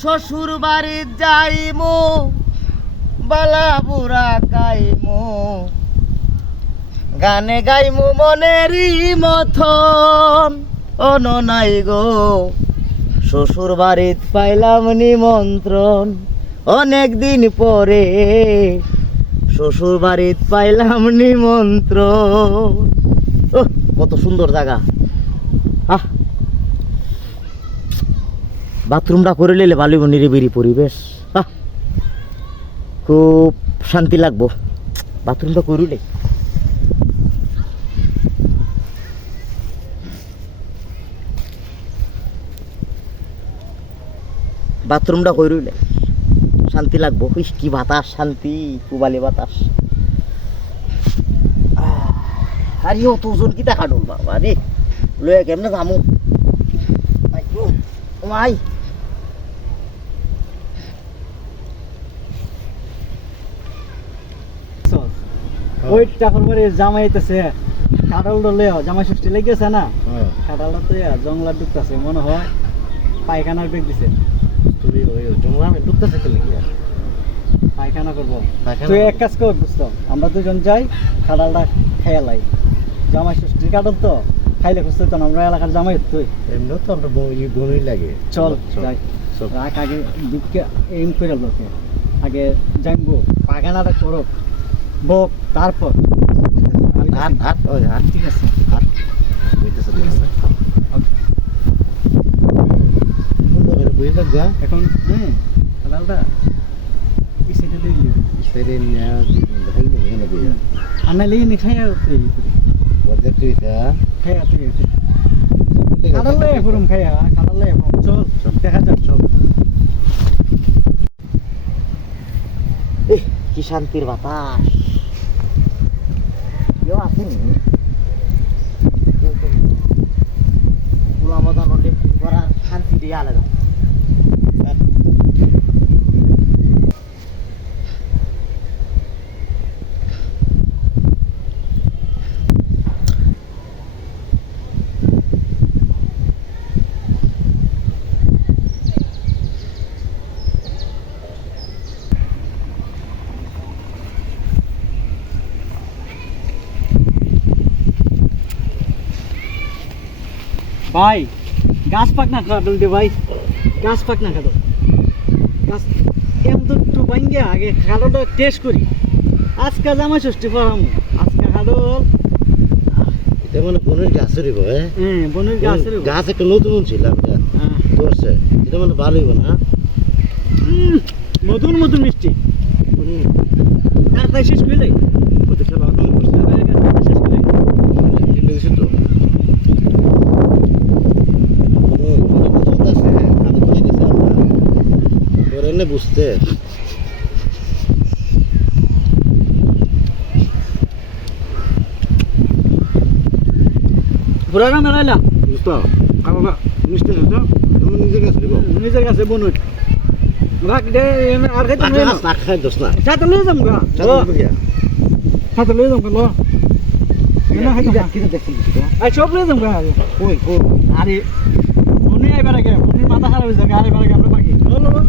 শ্বশুর বাড়ি যাইমু বালা বুড়া কাইমু গানে গাইমু মনেরই মথন অন নাই গো। শ্বশুর বাড়িত পাইলাম নিমন্ত্রণ, অনেক দিন পরে শ্বশুর বাড়িত পাইলাম নিমন্ত্রণ। কত সুন্দর জায়গা। আহ বাথরুমটা করে নিলে হইব নিরিবিরি পরিবেশ। আহ, খুব শান্তি লাগবো। বাথরুমটা করিলে। বাথরুমটা করিলে। শান্তি লাগবো। কি বাতাস, শান্তি, কুবালি বাতাস। আরে ও তো ওজন কি দেখা ডল বাবা রে? লয়ে কেমনে যামু? আই গো, ও আই ওই টাকার পরে জামাই আইতেছে কাঁঠাল ডলে জামাই ষষ্ঠী লেগেছে না? কাঁঠালটা তো জংলা ডুবতেছে মনে হয় পায়খানার বেগ দিছে। পায়খানা করব। তুই এক কাজ কর দোস্ত আমরা দুজন যাই কাঁঠালটা খাইয়া লাই। জামাই ষষ্ঠীর কাঁঠাল তো খাইলে খুঁজতে তো আমরা এলাকার জামাই তুই। এমনি তো আমরা লাগে। চল যাই। রাখ আগে দিককে এম করে লোকে। আগে জানব পায়খানাটা করো। বক তারপর? হাত হাত ওই হাত ঠিক আছে। হইতেছে ঠিক আছে এখন হ্যাঁ কাঁঠালটা এই সাইডে দিয়ে সেরে নিয়া আনা লিয়ে নি খাইয়া তুই তুইটা খাইয়া তুই কাঁঠাল লয়ে ফুরুম। চল চল। দেখা যাক চল। কি শান্তির বাতাস? কেউ আসেনি। পুরো আমাদের করার শান্তিটাই আলাদা। ভাই গাছ পাক না কাটল দে ভাই গাছ পাক না কাটল গাছ তো একটু ভাঙ্গিয়া আগে কাটলটা টেস্ট করি। আজকে জামাই ষষ্ঠী পড়াম। আজকে কাটল এটা মানে বনের গাছের হইব হ্যাঁ? হ্যাঁ বনের গাছের গাছ একটা নতুন ছিলাম এটা হ্যাঁ। ধরছে। এটা মানে ভালো হইব না উম, মধুর মধুর মিষ্টি। তাড়াতাড়ি শেষ করে যাই খেলা করছে তাড়াতাড়ি শেষ করে যাই। এটা দিছে তো ও, এটা চলতেছে। আমি তো খাইতেছি আমরা। ওরা এনে বুঝতে? বুড়া না মেলাইলা? বুঝতো? কারণ মিষ্টি তো? তুমি নিজের কাছে দিব। নিজের কাছে বনুট রাখ দে আর আচ্ছা, লই না না খাই দোস না সাথে লই যাম গা। সাথে লই যাম গা লো। এনা খাইতে যা কিন্তু দেখছি তো আই সব লই যাম গা। কই কই? আরে মনে আইবার আগে মনে মাথা খারাপ আরে আমরা বাকি লো লো লো।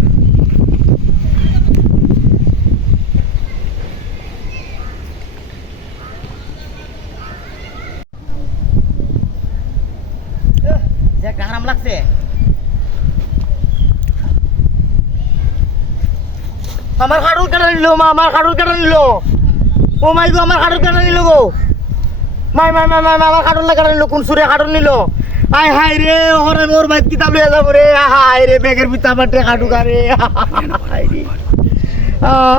এহ, যে একটা লাগছে। আমার নিল, মা, আমার নিল। ও মাই গো, আমার নিল গো। মাই মাই মাই মাই আমার নিল, কোন সুরে নিল? আই হাই রে ওরে মোর বাইক লয়ে যাব রে। হাই রে, বেগের পিতা আমার টেকা ঢুকা রে।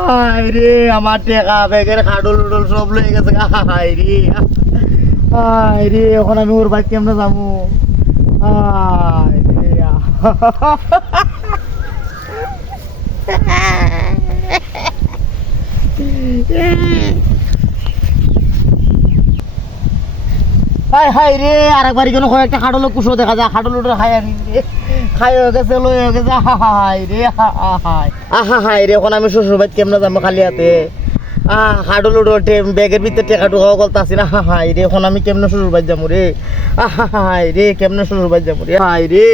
হাই রে আমার টেকা, বেগের খাডুল উডুল সব লয়ে গেছে। হাই রে হাই রে, এখন আমি ওর বাইক কেমনে যাব? হাই হাই হাই রে আর একবার কেন কয়েকটা খাডল কুশো দেখা যায় খাডল উঠে খাই হয়ে গেছে লই হয়ে গেছে হাই রে হাই আহা হাই রে, এখন আমি শ্বশুর বাড়ি কেমনে যাব খালি হাতে? হাডল উঠে ব্যাগের ভিতরে টেকা ঢুকা গলতা আসি না। হাই রে, এখন আমি কেমনে শ্বশুর বাড়ি যাব রে? হাই রে, কেমনে শ্বশুর বাড়ি যাব রে? হাই রে!